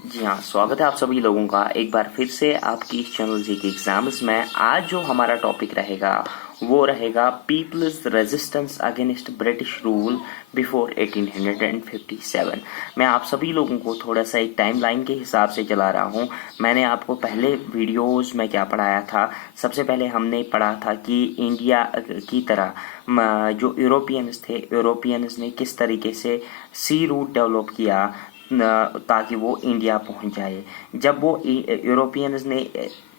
जी हाँ, स्वागत है आप सभी लोगों का एक बार फिर से आपकी इस चैनल जीके एग्जाम्स में। आज जो हमारा टॉपिक रहेगा वो रहेगा people's resistance against British rule before 1857। मैं आप सभी लोगों को थोड़ा सा एक टाइमलाइन के हिसाब से चला रहा हूँ। मैंने आपको पहले वीडियोस में क्या पढ़ाया था, सबसे पहले हमने पढ़ा था कि इंडिया की तरह जो यूरोपियंस ने किस तरीके से सी रूट डेवलप किया ताकि वो इंडिया पहुंच जाए। जब वो यूरोपियंस ने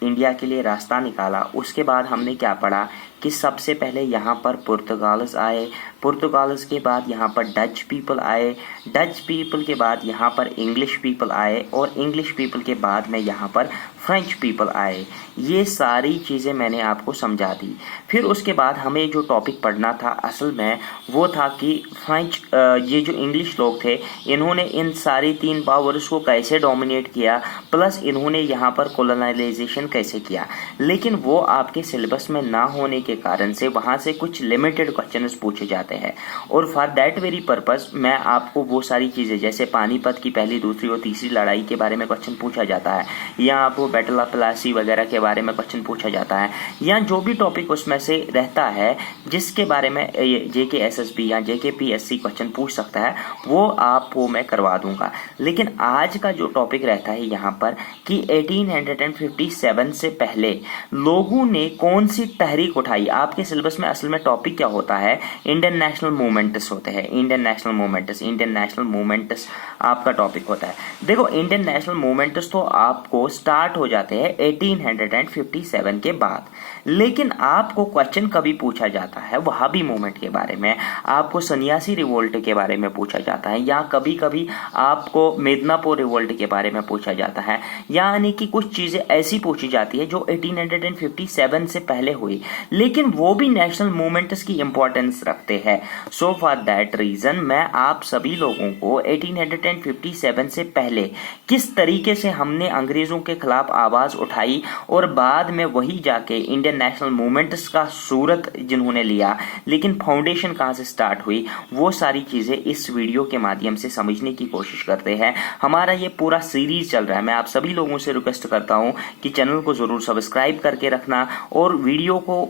इंडिया के लिए रास्ता निकाला, उसके बाद हमने क्या पढ़ा कि सबसे पहले यहाँ पर पुर्तगाल्स आए, पुर्तगाल्स के बाद यहाँ पर डच पीपल आए, डच पीपल के बाद यहाँ पर इंग्लिश पीपल आए और इंग्लिश पीपल के बाद में यहाँ पर फ्रेंच पीपल आए। ये सारी चीज़ें मैंने आपको समझा दी। फिर उसके बाद हमें जो टॉपिक पढ़ना था असल में वो था कि फ्रेंच ये जो इंग्लिश लोग थे इन्होंने इन सारी तीन पावर्स को कैसे डोमिनेट किया, प्लस इन्होंने यहाँ पर कॉलोनाइजेशन कैसे किया। लेकिन वो आपके सिलेबस में ना होने के कारण से वहाँ से कुछ लिमिटेड क्वेश्चंस पूछे जाते हैं और फॉर दैट वेरी पर्पस मैं आपको वो सारी चीज़ें जैसे पानीपत की पहली, दूसरी और तीसरी लड़ाई के बारे में क्वेश्चन पूछा जाता है, या आपको बैटल ऑफ प्लासी वगैरह के बारे में क्वेश्चन पूछा जाता है, या जो भी टॉपिक उसमें से रहता है जिसके बारे में JKSSB या JKPSC क्वेश्चन पूछ सकता है वो आपको मैं करवा दूंगा। लेकिन आज का जो टॉपिक रहता है यहाँ पर कि 1857 से पहले लोगों ने कौन सी तहरीक उठाई। आपके सिलेबस में असल में टॉपिक क्या होता है, इंडियन नेशनल मूवमेंट्स होते हैं। इंडियन नेशनल मूवमेंट्स आपका टॉपिक होता है। देखो, इंडियन नेशनल मूवमेंट्स तो आपको स्टार्ट हो जाते हैं 1857 के बाद, लेकिन आपको क्वेश्चन कभी पूछा जाता है वहाबी मूवमेंट के बारे में, आपको सन्यासी रिवोल्ट के बारे में पूछा जाता है, या कभी कभी आपको मिदनापुर रिवोल्ट के बारे में पूछा जाता है, यानी कि कुछ चीजें ऐसी पूछी जाती है जो 1857 से पहले हुई, लेकिन वो भी नेशनल मूवमेंट्स की इंपॉर्टेंस रखते हैं। सो फॉर दैट रीजन मैं आप सभी लोगों को 1857 से पहले किस तरीके से हमने अंग्रेजों के खिलाफ आवाज उठाई और बाद में वही जाके इंडियन नेशनल मूवमेंट्स का सूरत जिन्होंने लिया, लेकिन फाउंडेशन कहां से स्टार्ट हुई, वो सारी चीजें इस वीडियो के माध्यम से समझने की कोशिश करते हैं। हमारा ये पूरा सीरीज चल रहा है। मैं आप सभी लोगों से रिक्वेस्ट करता हूं कि चैनल को जरूर सब्सक्राइब करके रखना और वीडियो के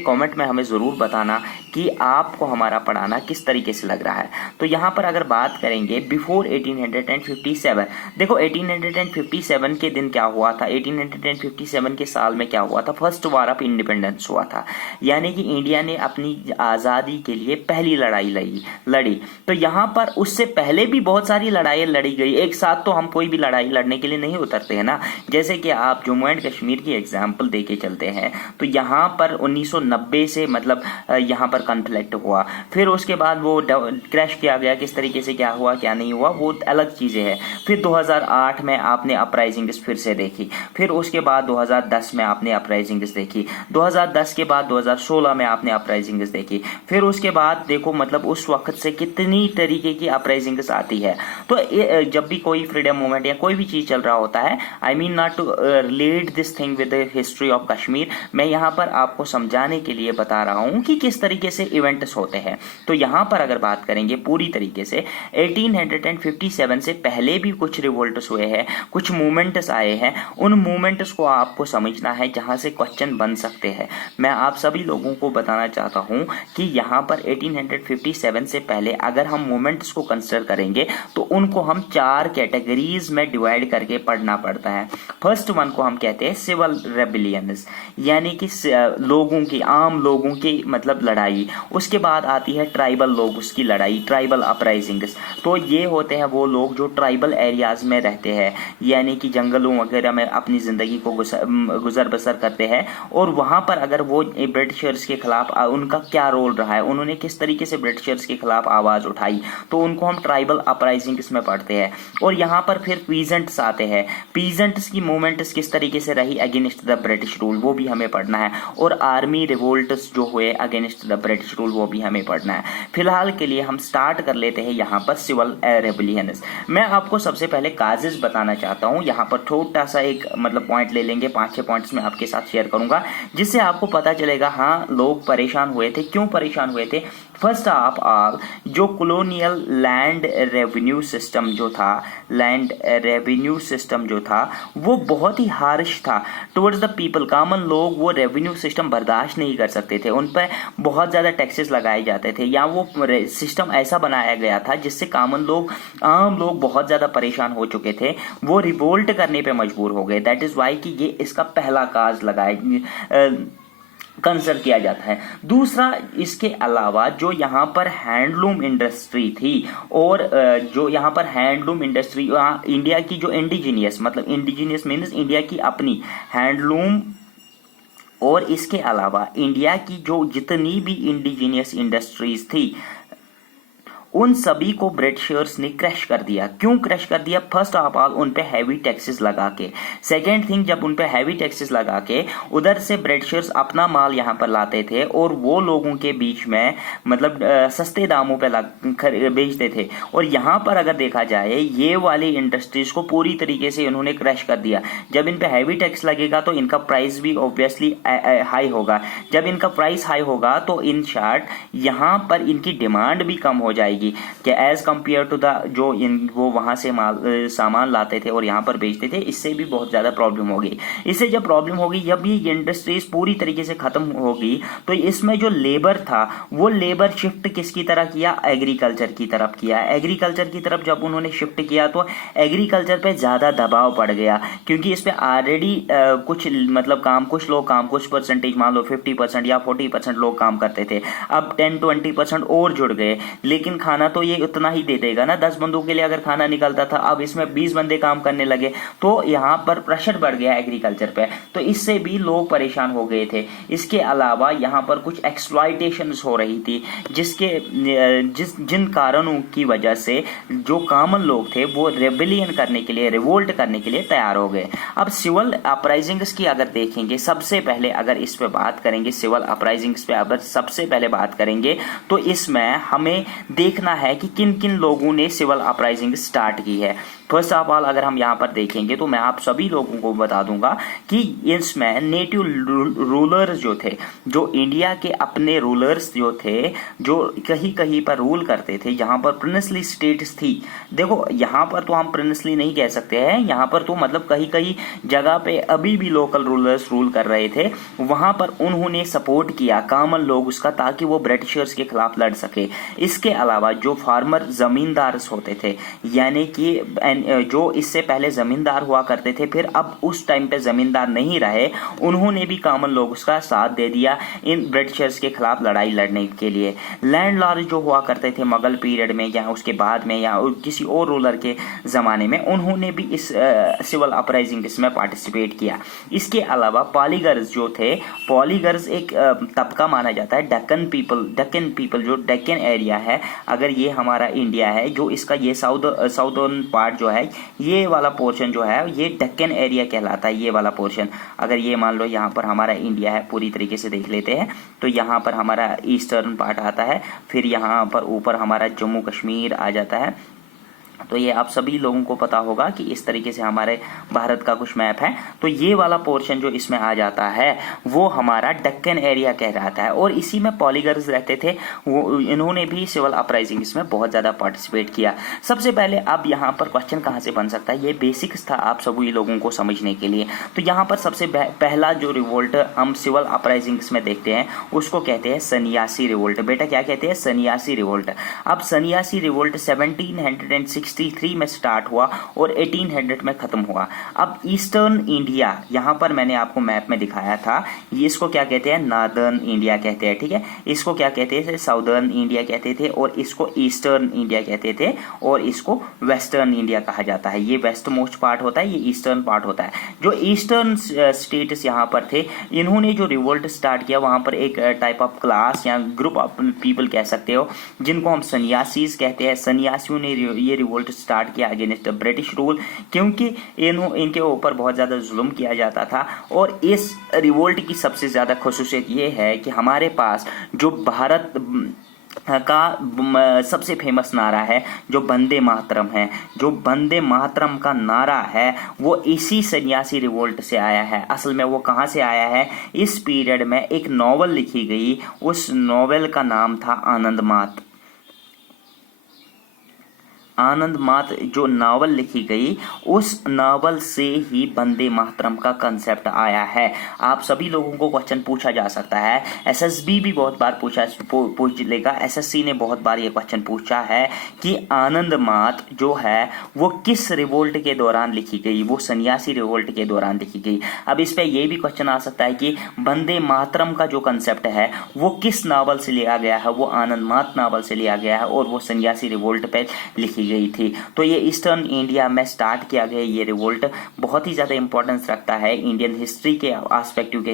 कमेंट में हमें जरूर बताना कि आपको हमारा पढ़ाना किस तरीके से लग रहा है। तो यहाँ पर अगर बात करेंगे बिफोर 1857, देखो 1857 के दिन क्या हुआ था, 1857 के साल में क्या हुआ था, फर्स्ट वॉर ऑफ इंडिपेंडेंस हुआ था, यानी कि इंडिया ने अपनी आज़ादी के लिए पहली लड़ाई लड़ी। तो यहाँ पर उससे पहले भी बहुत सारी लड़ाई लड़ी गई। एक साथ तो हम कोई भी लड़ाई लड़ने के लिए नहीं उतरते हैं ना। जैसे कि आप जम्मू एंड कश्मीर की एग्जाम्पल दे के चलते हैं तो यहाँ पर 1990 से मतलब यहाँ पर कॉन्फ्लिक्ट हुआ, फिर उसके बाद वो क्रैश किया गया, किस तरीके से क्या हुआ क्या नहीं हुआ वो अलग चीज़ें हैं। फिर 2008 में आपने अपराइजिंग्स फिर से देखी, फिर उसके बाद 2010 में आपने अपराइजिंग्स देखी, 2010 के बाद 2016 में आपने अपराइजिंग्स देखी, फिर उसके बाद देखो मतलब उस वक्त से कितनी तरीके की अपराइजिंग्स आती है। तो जब भी कोई फ्रीडम मूवमेंट या कोई भी चीज़ चल रहा होता है, I mean not to relate this thing with the history of Kashmir, मैं यहाँ पर आपको समझाने के लिए बता रहा हूँ कि किस तरीके से इवेंट्स होते हैं। तो यहाँ पर अगर बात करेंगे पूरी तरीके से 1857 से पहले भी कुछ रिवोल्ट्स हुए हैं, कुछ मूवमेंट्स आए हैं, उन मूवमेंट्स को आपको समझना है जहाँ से क्वेश्चन बन सकते हैं। मैं आप सभी लोगों को बताना चाहता हूँ कि यहाँ पर 1857 से पहले अगर हम मूवमेंट्स को कंसिडर करेंगे तो उनको हम 4 कैटेगरीज में डिवाइड करके पढ़ना पड़ता है। फर्स्ट वन को हम कहते हैं सिविल रेबिलियंस, यानी कि आम लोगों की मतलब लड़ाई। उसके बाद आती है ट्राइबल लोग उसकी लड़ाई, ट्राइबल अपराइजिंग्स। तो ये होते हैं वो लोग जो ट्राइबल एरियाज में रहते हैं, यानी कि जंगलों वगैरह में अपनी जिंदगी को गुजर बसर करते हैं, और वहां पर अगर वो ब्रिटिशर्स के खिलाफ उनका क्या रोल रहा है, उन्होंने किस तरीके से ब्रिटिशर्स के खिलाफ आवाज उठाई, तो उनको हम ट्राइबल अपराइजिंग्स में पढ़ते हैं। और यहाँ पर फिर पीजेंट्स आते हैं, पीजेंट्स की मूवमेंट्स किस तरीके से रही अगेंस्ट द ब्रिटिश रूल वो भी हमें पढ़ना है, और आर्मी रिवोल्ट्स जो हुए अगेंस्ट द ब्रिटिश रूल वो भी हमें पढ़ना है। फिलहाल के लिए हम स्टार्ट कर लेते हैं यहाँ पर सिविल रेबिलियंस। मैं आपको सबसे पहले काजेस बताना चाहता हूँ। यहाँ पर छोटा सा एक मतलब पॉइंट ले लेंगे, 5-6 पॉइंट्स में आपके साथ शेयर करूंगा जिससे आपको पता चलेगा हाँ लोग परेशान हुए थे, क्यों परेशान हुए थे, फर्स्ट ऑफ ऑल जो कॉलोनियल लैंड रेवेन्यू सिस्टम जो था, लैंड रेवेन्यू सिस्टम जो था वो बहुत ही हार्श था टुवर्ड्स द पीपल। कॉमन लोग वो रेवेन्यू सिस्टम बर्दाश्त नहीं कर सकते थे, उन पर बहुत ज़्यादा टैक्सेस लगाए जाते थे, या वो सिस्टम ऐसा बनाया गया था जिससे कॉमन लोग, आम लोग बहुत ज़्यादा परेशान हो चुके थे, वो रिवोल्ट करने पे मजबूर हो गए। दैट इज़ वाई कि ये इसका पहला काज लगाए कंसर्न किया जाता है। दूसरा, इसके अलावा जो यहाँ पर हैंडलूम इंडस्ट्री थी, और जो यहाँ पर हैंडलूम इंडस्ट्री इंडिया की जो इंडिजीनियस, मतलब इंडिजीनियस मीन्स इंडिया की अपनी हैंडलूम, और इसके अलावा इंडिया की जो जितनी भी इंडिजीनियस इंडस्ट्रीज थी उन सभी को ब्रिटिशर्स ने क्रैश कर दिया। क्यों क्रैश कर दिया? फर्स्ट ऑफ ऑल उन पे हैवी टैक्सेस लगा के। सेकेंड थिंग, जब उन पे हैवी टैक्सेस लगा के उधर से ब्रिटिशर्स अपना माल यहाँ पर लाते थे और वो लोगों के बीच में मतलब सस्ते दामों पे बेचते थे, और यहाँ पर अगर देखा जाए ये वाली इंडस्ट्रीज को पूरी तरीके से इन्होंने क्रैश कर दिया। जब इन पे हैवी टैक्स लगेगा तो इनका प्राइस भी ऑब्वियसली हाई होगा। जब इनका प्राइस हाई होगा तो इन शॉर्ट यहाँ पर इनकी डिमांड भी कम हो जाएगी कि एज कंपेयर टू द जो वो वहां से सामान लाते थे और यहाँ पर बेचते थे, इससे भी बहुत ज्यादा प्रॉब्लम होगी। इससे जब प्रॉब्लम होगी, जब ये इंडस्ट्रीज पूरी तरीके से खत्म होगी, तो इसमें जो लेबर था वो लेबर शिफ्ट किसकी तरह किया? एग्रीकल्चर की तरफ किया। एग्रीकल्चर की तरफ जब उन्होंने शिफ्ट किया तो एग्रीकल्चर पे ज्यादा दबाव पड़ गया, क्योंकि इस पे ऑलरेडी कुछ मतलब कुछ लोग कुछ परसेंटेज, मान लो 50% या 40% लोग काम करते थे, अब 10-20% और जुड़ गए। लेकिन खाना तो ये उतना ही दे देगा ना, 10 बंदों के लिए अगर खाना निकलता था, अब इसमें 20 बंदे काम करने लगे, तो यहाँ पर प्रेशर बढ़ गया एग्रीकल्चर पे, तो इससे भी लोग परेशान हो गए थे। इसके अलावा यहाँ पर कुछ एक्सप्लॉयटेशंस हो रही थी, जिन कारणों की वजह से जो कॉमन लोग थे वो रेबेलियन करने के लिए, रिवोल्ट करने के लिए तैयार हो गए। अब सिविल अपराइजिंग्स की अगर देखेंगे, सबसे पहले अगर इस पे बात करेंगे, सिविल अपराइजिंग्स पे अगर सबसे पहले बात करेंगे, तो इसमें हमें देखना है कि किन किन लोगों ने सिविल अपराइजिंग स्टार्ट की है। फर्स्ट ऑफ ऑल अगर हम यहाँ पर देखेंगे तो मैं आप सभी लोगों को बता दूंगा कि इसमें नेटिव रूलर्स जो थे, जो इंडिया के अपने रूलर्स जो थे, जो कहीं कहीं पर रूल करते थे, यहाँ पर प्रिंसली स्टेट्स थी। देखो यहाँ पर तो हम प्रिंसली नहीं कह सकते हैं, यहाँ पर तो मतलब कहीं कहीं जगह पे अभी भी लोकल रूलर्स रूल कर रहे थे, वहां पर उन्होंने सपोर्ट किया कॉमन लोग उसका, ताकि वो ब्रिटिशर्स के खिलाफ लड़ सके। इसके अलावा जो फार्मर जमींदार होते थे, यानी कि जो इससे पहले जमींदार हुआ करते थे, फिर अब उस टाइम पे जमींदार नहीं रहे, उन्होंने भी कॉमन लोग उसका साथ दे दिया इन ब्रिटिशर्स के खिलाफ लड़ाई लड़ने के लिए। लैंडलॉर्ड जो हुआ करते थे मुगल पीरियड में या उसके बाद में या किसी और रूलर के जमाने में, उन्होंने भी इस सिविल अपराइजिंग में पार्टिसिपेट किया। इसके अलावा पॉलीगर्स जो थे, पॉलीगर्स एक तबका माना जाता है, डेक्कन पीपल जो डेक्कन एरिया है, अगर ये हमारा इंडिया है, जो इसका ये साउदर्न पार्ट जो है, ये वाला पोर्शन जो है ये डेक्कन एरिया कहलाता है। ये वाला पोर्शन, अगर ये मान लो यहाँ पर हमारा इंडिया है, पूरी तरीके से देख लेते हैं, तो यहाँ पर हमारा ईस्टर्न पार्ट आता है, फिर यहाँ पर ऊपर हमारा जम्मू कश्मीर आ जाता है। तो ये आप सभी लोगों को पता होगा कि इस तरीके से हमारे भारत का कुछ मैप है। तो ये वाला पोर्शन जो इसमें आ जाता है वो हमारा डेक्कन एरिया कहलाता है, और इसी में पॉलीगर्स रहते थे, वो इन्होंने भी सिविल अपराइजिंग में बहुत ज़्यादा पार्टिसिपेट किया। सबसे पहले अब यहाँ पर क्वेश्चन कहाँ से बन सकता है, ये बेसिक्स था आप सभी लोगों को समझने के लिए। तो यहाँ पर सबसे पहला जो रिवोल्ट हम सिविल अपराइजिंग में देखते हैं उसको कहते हैं सन्यासी रिवोल्ट। बेटा क्या कहते हैं? सन्यासी रिवोल्ट। अब सन्यासी रिवोल्ट 1763 में स्टार्ट हुआ और 1800 में खत्म हुआ। अब ईस्टर्न इंडिया, यहाँ पर मैंने आपको मैप में दिखाया था, ये इसको क्या कहते हैं? नॉर्दर्न इंडिया कहते हैं, ठीक है। इसको क्या कहते थे? साउदर्न इंडिया कहते थे, और इसको ईस्टर्न इंडिया कहते थे, और इसको वेस्टर्न इंडिया कहा जाता है। ये वेस्ट मोस्ट पार्ट होता है, ये ईस्टर्न पार्ट होता है। जो ईस्टर्न स्टेट्स यहाँ पर थे, इन्होंने जो रिवोल्ट स्टार्ट किया, वहां पर एक टाइप ऑफ क्लास या ग्रुप ऑफ पीपल कह सकते हो, जिनको हम सन्यासीज कहते हैं। सन्यासियों ने ये रिवोल्ट स्टार्ट किया अगेंस्ट ब्रिटिश रूल, क्योंकि इनके ऊपर बहुत ज़्यादा जुल्म किया जाता था। और इस रिवोल्ट की सबसे ज़्यादा खुसूसियत ये है कि हमारे पास जो भारत का सबसे फेमस नारा है जो वंदे मातरम है। जो वंदे मातरम का नारा है वो इसी सन्यासी रिवोल्ट से आया है। असल में वो कहाँ से आया है, इस पीरियड में एक नॉवल लिखी गई, उस नॉवेल का नाम था आनंद मात। आनंद मात जो नावल लिखी गई, उस नावल से ही वंदे मातरम का कंसेप्ट आया है। आप सभी लोगों को क्वेश्चन पूछा जा सकता है, एसएसबी भी बहुत बार पूछ लेगा, एसएससी ने बहुत बार ये क्वेश्चन पूछा है कि आनंद मात जो है वो किस रिवोल्ट के दौरान लिखी गई, वो सन्यासी रिवोल्ट के दौरान लिखी गई। अब इस पे ये भी क्वेश्चन आ सकता है कि वंदे मातरम का जो कंसेप्ट है वो किस नावल से लिया गया है, वो आनंद मात नावल से लिया गया है और वो सन्यासी रिवोल्ट पे लिखी गई थी। तो ये ईस्टर्न इंडिया में स्टार्ट किया गया ये रिवोल्ट बहुत ही ज्यादा इंपॉर्टेंस रखता है इंडियन हिस्ट्री के एस्पेक्टिव के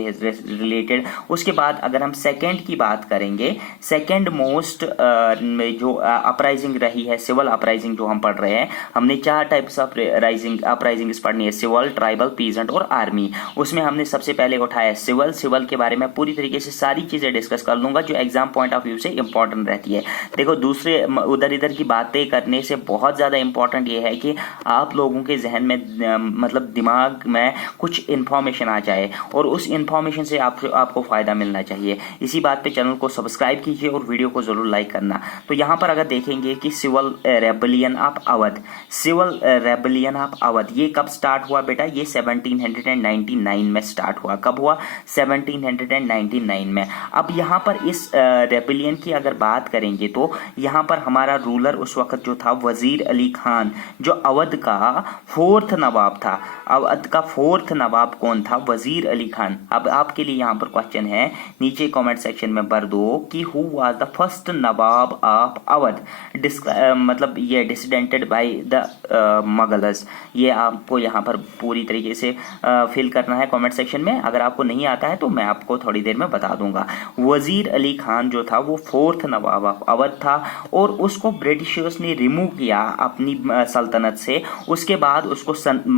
रिलेटेड। उसके बाद अगर हम सेकेंड की बात करेंगे, सेकेंड मोस्ट जो अपराइजिंग रही है, सिविल अपराइजिंग जो हम पढ़ रहे हैं, हमने 4 टाइप्स ऑफ अपराइजिंग पढ़नी है, सिविल, ट्राइबल, पीजेंट और आर्मी। उसमें हमने सबसे पहले उठाया सिविल। सिविल के बारे में पूरी तरीके से सारी चीजें डिस्कस कर लूंगा जो एग्जाम पॉइंट ऑफ व्यू से इंपॉर्टेंट रहती है। देखो, दूसरे उधर इधर की बातें करने से बहुत ज़्यादा इंपॉर्टेंट ये है कि आप लोगों के जहन में मतलब दिमाग में कुछ इन्फॉर्मेशन आ जाए और उस इन्फॉर्मेशन से आपको फ़ायदा मिलना चाहिए। इसी बात पे चैनल को सब्सक्राइब कीजिए और वीडियो को ज़रूर लाइक करना। तो यहाँ पर अगर देखेंगे कि civil rebellion of Awadh, civil rebellion of Awadh ये कब स्टार्ट हुआ बेटा, ये 1799 में स्टार्ट हुआ। कब हुआ, 1799 में। अब यहाँ पर इस रेबेलियन की अगर बात करेंगे तो यहाँ पर हमारा रूलर उस वक्त जो था वजीर अली खान, जो अवध का 4th नवाब था। अवध का 4th नवाब कौन था, वजीर अली खान। अब आपके लिए यहाँ पर क्वेश्चन है, नीचे कमेंट सेक्शन में भर दो कि who was the first Nawab of Awadh, मतलब ये डिसिडेंटेड बाय द मुगल्स। ये आपको यहाँ पर पूरी तरीके से फिल करना है कमेंट सेक्शन में। अगर आपको नहीं आता है तो मैं आपको थोड़ी देर में बता दूंगा। वजीर अली खान जो था वो 4th नवाब ऑफ अवध था और उसको ब्रिटिशर्स ने रिमूव किया अपनी सल्तनत से। उसके बाद उसको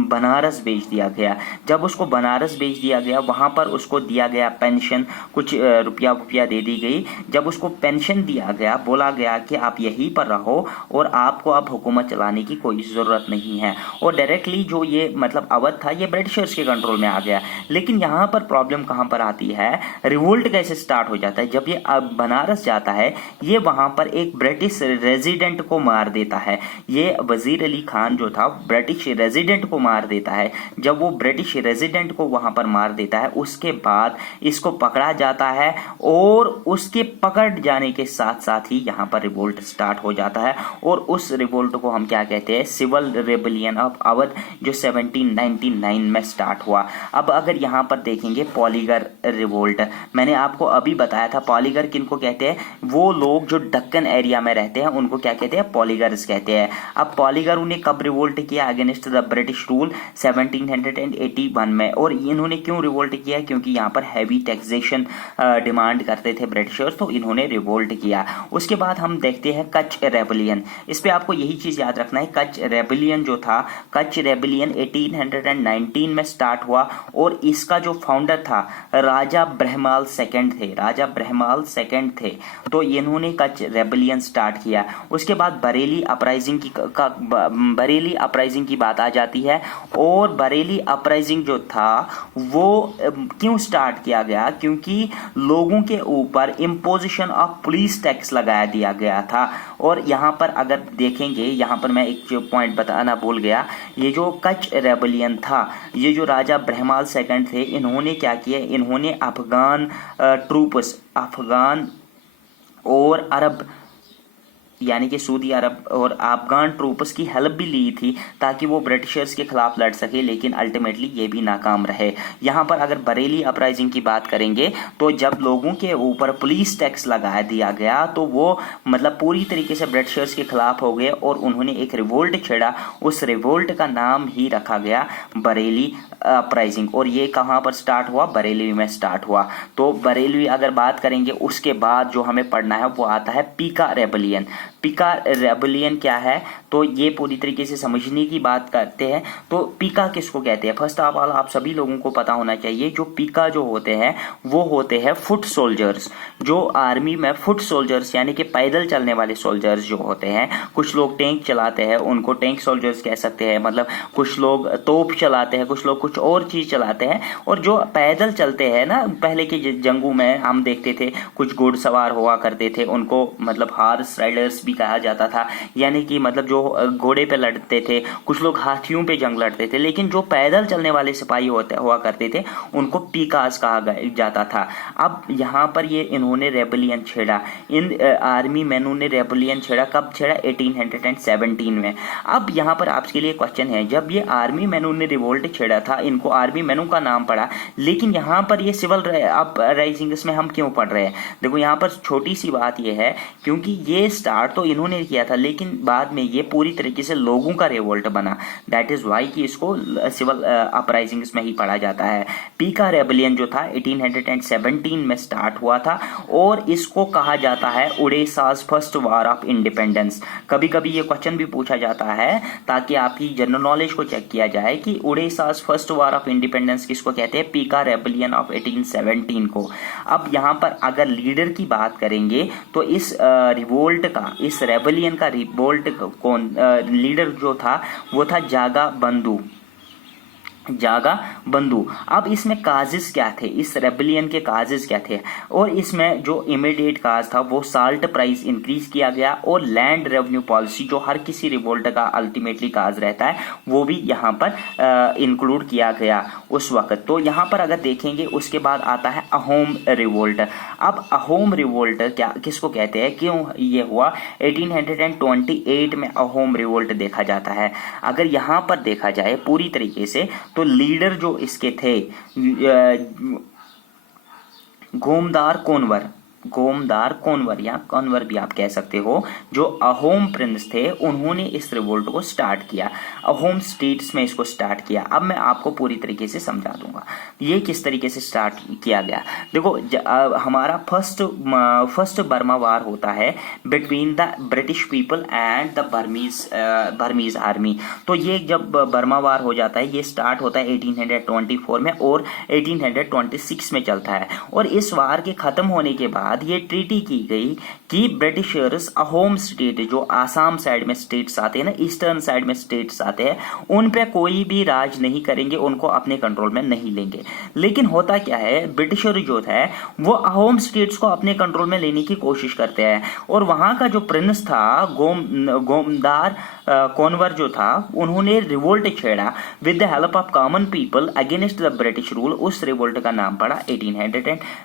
बनारस भेज दिया गया। जब उसको बनारस भेज दिया गया, वहां पर उसको दिया गया पेंशन, कुछ रुपया दे दी गई। जब उसको पेंशन दिया गया, बोला गया कि आप यहीं पर रहो और आपको अब हुकूमत चलाने की कोई जरूरत नहीं है, और डायरेक्टली जो ये मतलब अवध था ये ब्रिटिशर्स के कंट्रोल में आ गया। लेकिन यहाँ पर प्रॉब्लम कहाँ पर आती है, रिवोल्ट कैसे स्टार्ट हो जाता है, जब ये बनारस जाता है, ये वहां पर एक ब्रिटिश रेजिडेंट को मार देता है। ये वजीर अली खान जो था ब्रिटिश रेजिडेंट को मार देता है। जब वो ब्रिटिश रेजिडेंट को वहां पर मार देता है, उसके बाद इसको पकड़ा जाता है और उसके पकड़ जाने के साथ साथ ही यहाँ पर रिवोल्ट स्टार्ट हो जाता है। और उस रिवोल्ट को हम क्या कहते हैं, सिविल रेबेलियन ऑफ अवध, जो 1799 में स्टार्ट हुआ। अब अगर यहाँ पर देखेंगे पॉलीगर रिवोल्ट, मैंने आपको अभी बताया था पॉलीगर किनको कहते हैं, वो लोग जो दक्कन एरिया में रहते हैं उनको क्या कहते हैं, पॉलीगर्स कहते हैं। अब पॉलीगर ने कब रिवोल्ट किया अगेंस्ट द ब्रिटिश रूल, 1781 में। और इन्होंने क्यों रिवोल्ट किया, क्योंकि यहाँ पर हैवी टैक्सेशन डिमांड करते थे ब्रिटिशर्स, तो इन्होंने रिवोल्ट किया। उसके बाद हम देखते हैं कच्छ रेबेलियन। इस पे आपको यही चीज याद रखना है, कच्छ रेबेलियन जो था, कच्छ रेबेलियन 1819 में स्टार्ट हुआ और इसका जो फाउंडर था राजा ब्रह्माल सेकंड थे, राजा ब्रह्माल सेकंड थे। तो इन्होंने कच्छ रेबेलियन स्टार्ट किया। उसके बाद बरेली अपराइजिंग की बात आ जाती है। और बरेली अपराइजिंग जो था वो क्यों स्टार्ट किया गया, क्योंकि लोगों के ऊपर इम्पोजिशन ऑफ पुलिस टैक्स लगाया दिया गया था। और यहाँ पर अगर देखेंगे, यहाँ पर मैं एक पॉइंट बताना भूल गया, ये जो कच्छ रेबेलियन था, ये जो राजा ब्रह्माल सेकंड थे, इन्होंने क्या किया, इन्होंने अफगान ट्रूप्स, अफगान और अरब यानी कि सऊदी अरब और अफगान ट्रूप्स की हेल्प भी ली थी ताकि वो ब्रिटिशर्स के खिलाफ लड़ सके, लेकिन अल्टीमेटली ये भी नाकाम रहे। यहाँ पर अगर बरेली अपराइजिंग की बात करेंगे तो जब लोगों के ऊपर पुलिस टैक्स लगा दिया गया तो वो मतलब पूरी तरीके से ब्रिटिशर्स के खिलाफ हो गए और उन्होंने एक रिवोल्ट छेड़ा। उस रिवोल्ट का नाम ही रखा गया बरेली अपराइजिंग। और ये कहाँ पर स्टार्ट हुआ, बरेली में स्टार्ट हुआ। तो बरेली अगर बात करेंगे, उसके बाद जो हमें पढ़ना है वो आता है पीका रेबेलियन। पीका रेबेलियन क्या है, तो ये पूरी तरीके से समझने की बात करते हैं। तो पीका किसको कहते हैं? फर्स्ट ऑफ ऑल आप सभी लोगों को पता होना चाहिए, जो पीका जो होते हैं वो होते हैं फुट सोल्जर्स। जो आर्मी में फुट सोल्जर्स यानी कि पैदल चलने वाले सोल्जर्स जो होते हैं, कुछ लोग टैंक चलाते हैं उनको टैंक सोल्जर्स कह सकते हैं, मतलब कुछ लोग तोप चलाते हैं, कुछ लोग कुछ और चीज चलाते हैं, और जो पैदल चलते हैं ना, पहले के जंगों में हम देखते थे कुछ घुड़सवार हुआ करते थे, उनको मतलब हार्स राइडर्स भी कहा जाता था, यानी कि मतलब जो घोड़े पे लड़ते थे, कुछ लोग हाथियों पे जंग लड़ते थे, लेकिन जो पैदल चलने वाले सिपाही हुआ करते थे उनको पीकास कहा जाता था। अब यहाँ पर ये इन्होंने रेबेलियन छेड़ा, इन आर्मी मैनों ने रेबेलियन छेड़ा, कब छेड़ा? 1817 में। अब यहाँ पर आपके लिए क्वेश्चन है, जब ये आर्मी मैनों ने रिवोल्ट छेड़ा था, इनको आर्मी मैनों का नाम पड़ा, लेकिन यहाँ पर ये सिविल अपराइजिंग्स में हम क्यों पढ़ रहे हैं? देखो यहाँ पर छोटी सी बात ये है, क्योंकि ये स्टार्ट तो इन्होंने किया था, लेकिन बाद में ये पूरी तरीके से लोगों का रिवोल्ट बना, दैट इज वाई कि इसको सिविल अपराइजिंग्स में ही पढ़ा जाता है। पीका रेबेलियन जो था 1817 में स्टार्ट हुआ था, और इसको कहा जाता है उड़ीसा's फर्स्ट वार ऑफ इंडिपेंडेंस। कभी कभी ये क्वेश्चन भी पूछा जाता है ताकि आपकी जनरल नॉलेज को चेक किया जाए कि उड़ीसा's फर्स्ट वार ऑफ इंडिपेंडेंस किसको कहते हैं? पीका रेबेलियन ऑफ 1817 को। अब यहाँ पर अगर लीडर की बात करेंगे तो इस रिवोल्ट का, इस रेबेलियन का रिवोल्ट कौन लीडर जो था वो था जागा बंधु। अब इसमें काजेस क्या थे? इस रेबेलियन के काजेस क्या थे? और इसमें जो इमीडिएट काज था वो साल्ट प्राइस इंक्रीज किया गया, और लैंड रेवेन्यू पॉलिसी जो हर किसी रिवोल्ट का अल्टीमेटली काज रहता है वो भी यहाँ पर इंक्लूड किया गया उस वक्त। तो यहाँ पर अगर देखेंगे उसके बाद आता है अहोम रिवोल्ट। अब अहोम रिवोल्ट क्या किसको कहते हैं, क्यों ये हुआ? 1828 में अहोम रिवोल्ट देखा जाता है। अगर यहाँ पर देखा जाए पूरी तरीके से तो लीडर जो इसके थे गोमदार कोनवर या कन्वर भी आप कह सकते हो, जो अहोम प्रिंस थे, उन्होंने इस रिवोल्ट को स्टार्ट किया, अहोम स्टेट्स में इसको स्टार्ट किया। अब मैं आपको पूरी तरीके से समझा दूंगा ये किस तरीके से स्टार्ट किया गया। देखो हमारा फर्स्ट बर्मा वार होता है between the British people and the Burmese army. तो ये जब बर्मा वार हो जाता है, ये स्टार्ट होता है 1824 में और 1826 में चलता है। और इस वार के खत्म होने के बाद ये ट्रीटी की गई कि ब्रिटिशर्स अहोम स्टेट, जो आसाम साइड में स्टेट्स आते हैं ना, ईस्टर्न साइड में स्टेट्स आते हैं, उन पे कोई भी राज नहीं करेंगे, उनको अपने कंट्रोल में नहीं लेंगे। लेकिन होता क्या है, ब्रिटिशर जो है वो अहोम स्टेट्स को अपने कंट्रोल में लेने की कोशिश करते हैं, और वहां का जो प्रिंस था गोमदार कोनवर जो था, उन्होंने रिवोल्ट छेड़ा with the help of common people against the British rule. उस रिवोल्ट का नाम पड़ा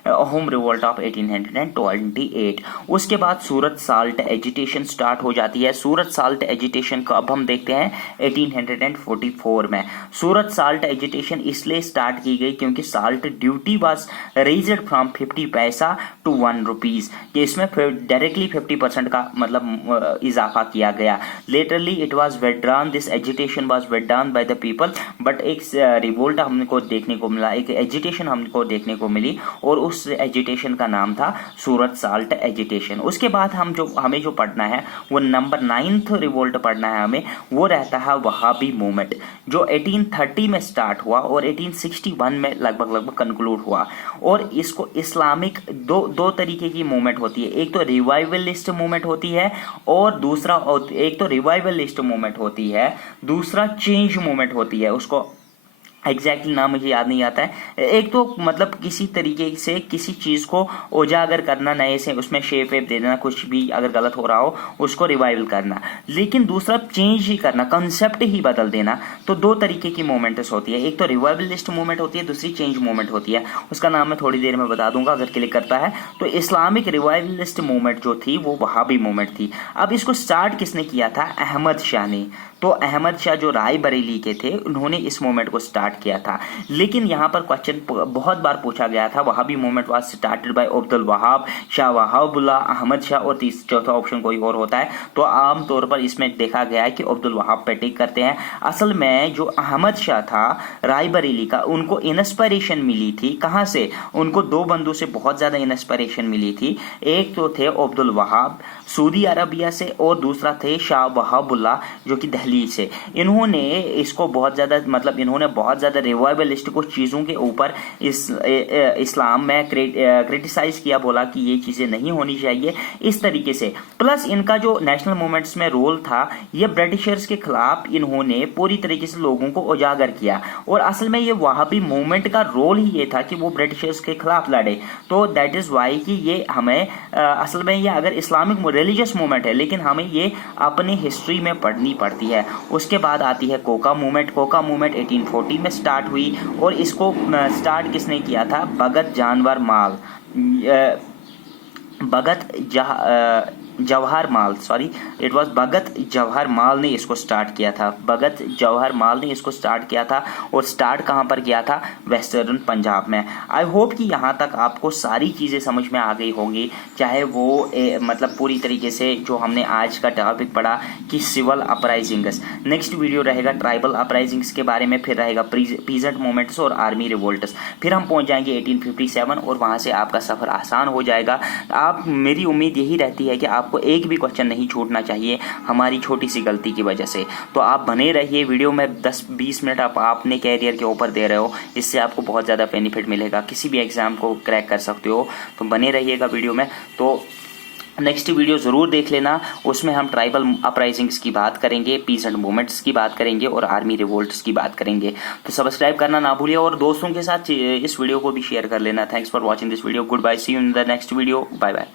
अहोम रिवोल्ट ऑफ 1828। उसके बाद सूरत साल्ट एजिटेशन स्टार्ट हो जाती है। सूरत साल्ट एजिटेशन को अब हम देखते हैं 1844 में। सूरत साल्ट एजिटेशन इसलिए स्टार्ट की गई क्योंकि salt duty was raised from 50 पैसा टू 1 रुपीज, कि इसमें डायरेक्टली 50% का मतलब इजाफा किया गया। Literally it was withdrawn, this agitation was withdrawn by the people, but एक रिवोल्ट हमको देखने को मिला, एक एजिटेशन हमको देखने को मिली, और उस एजिटेशन का नाम था सूरत साल्ट एजिटेशन। उसके बाद हमें जो पढ़ना है वो नंबर 9th रिवोल्ट पढ़ना है हमें, वो रहता है वहाबी मूवमेंट, जो 1830 में स्टार्ट हुआ और 1861 में लगभग कंक्लूड हुआ। और इसको इस्लामिक दो तरीके की मूवमेंट होती है, एक तो रिवाइवलिस्ट मूवमेंट होती है, और दूसरा एक तो रिवाइवलिस्ट मूवमेंट होती है, दूसरा चेंज मूवमेंट होती है। उसको एग्जैक्टली नाम मुझे याद नहीं आता है। एक तो मतलब किसी तरीके से किसी चीज को उजागर करना, नए से उसमें शेप वेप दे देना, कुछ भी अगर गलत हो रहा हो उसको रिवाइवल करना, लेकिन दूसरा चेंज ही करना, कंसेप्ट ही बदल देना। तो दो तरीके की मूवमेंट्स होती है, एक तो रिवाइवलिस्ट मूवमेंट होती है, दूसरी चेंज मूवमेंट होती है। उसका नाम मैं थोड़ी देर में बता दूंगा अगर क्लिक करता है। तो इस्लामिक रिवाइवलिस्ट मूवमेंट जो थी वो वहाबी मूवमेंट थी। अब इसको स्टार्ट किसने किया था? अहमद शाह ने। तो अहमद शाह जो राय बरेली के थे उन्होंने इस मूवमेंट को स्टार्ट किया था। लेकिन यहाँ पर क्वेश्चन बहुत बार पूछा गया था, Wahabi movement was started by Abdul Wahab, Shah Wahabullah, Ahmad Shah और चौथा ऑप्शन कोई और होता है। तो आमतौर पर इसमें देखा गया है कि अब्दुल वहाब पे टिक करते हैं। असल में जो अहमद शाह था राय बरेली का, उनको इंस्पिरेशन मिली थी कहाँ से? उनको दो बंदों से बहुत ज्यादा इंस्पिरेशन मिली थी। एक तो थे अब्दुल वहाब सऊदी अरबिया से और दूसरा थे शाह वहाबुल्लाह जो कि दिल्ली से। इन्होंने इसको बहुत ज़्यादा इन्होंने बहुत ज़्यादा रिवाइवलिस्ट कुछ चीज़ों के ऊपर इस्लाम में क्रिटिसाइज किया, बोला कि ये चीज़ें नहीं होनी चाहिए इस तरीके से। प्लस इनका जो नेशनल मूवमेंट्स में रोल था, ये ब्रिटिशर्स के खिलाफ इन्होंने पूरी तरीके से लोगों को उजागर किया। और असल में ये वहाबी मूवमेंट का रोल ही ये था कि वो ब्रिटिशर्स के खिलाफ लड़े। तो दैट इज़ वाई कि ये हमें असल में ये अगर इस्लामिक रिलीजियस मूवमेंट है, लेकिन हमें ये अपनी हिस्ट्री में पढ़नी पड़ती है। उसके बाद आती है कोका मूवमेंट। कोका मूवमेंट 1840 में स्टार्ट हुई और इसको स्टार्ट किसने किया था? भगत जानवर माल, भगत जवाहर माल ने इसको स्टार्ट किया था। भगत जवाहर माल ने इसको स्टार्ट किया था और स्टार्ट कहाँ पर किया था? वेस्टर्न पंजाब में। आई होप कि यहाँ तक आपको सारी चीज़ें समझ में आ गई होंगी, चाहे वो पूरी तरीके से जो हमने आज का टॉपिक पढ़ा कि सिविल अपराइजिंग्स। नेक्स्ट वीडियो रहेगा ट्राइबल अपराइजिंग्स के बारे में, फिर रहेगा पीजेंट मूवमेंट्स और आर्मी रिवोल्ट्स। फिर हम पहुँच जाएंगे 1857 और वहाँ से आपका सफ़र आसान हो जाएगा। मेरी उम्मीद यही रहती है कि आपको एक भी क्वेश्चन नहीं छूटना चाहिए हमारी छोटी सी गलती की वजह से। तो आप बने रहिए वीडियो में, 10-20 मिनट आप अपने कैरियर के ऊपर दे रहे हो, इससे आपको बहुत ज़्यादा बेनिफिट मिलेगा, किसी भी एग्ज़ाम को क्रैक कर सकते हो। तो बने रहिएगा वीडियो में। तो नेक्स्ट वीडियो ज़रूर देख लेना, उसमें हम ट्राइबल अपराइजिंग्स की बात करेंगे, पीसेंट मूवमेंट्स की बात करेंगे और आर्मी रिवोल्ट्स की बात करेंगे। तो सब्सक्राइब करना ना भूलिए और दोस्तों के साथ इस वीडियो को भी शेयर कर लेना। Thanks for watching this video. Goodbye, see you in the next video. Bye bye.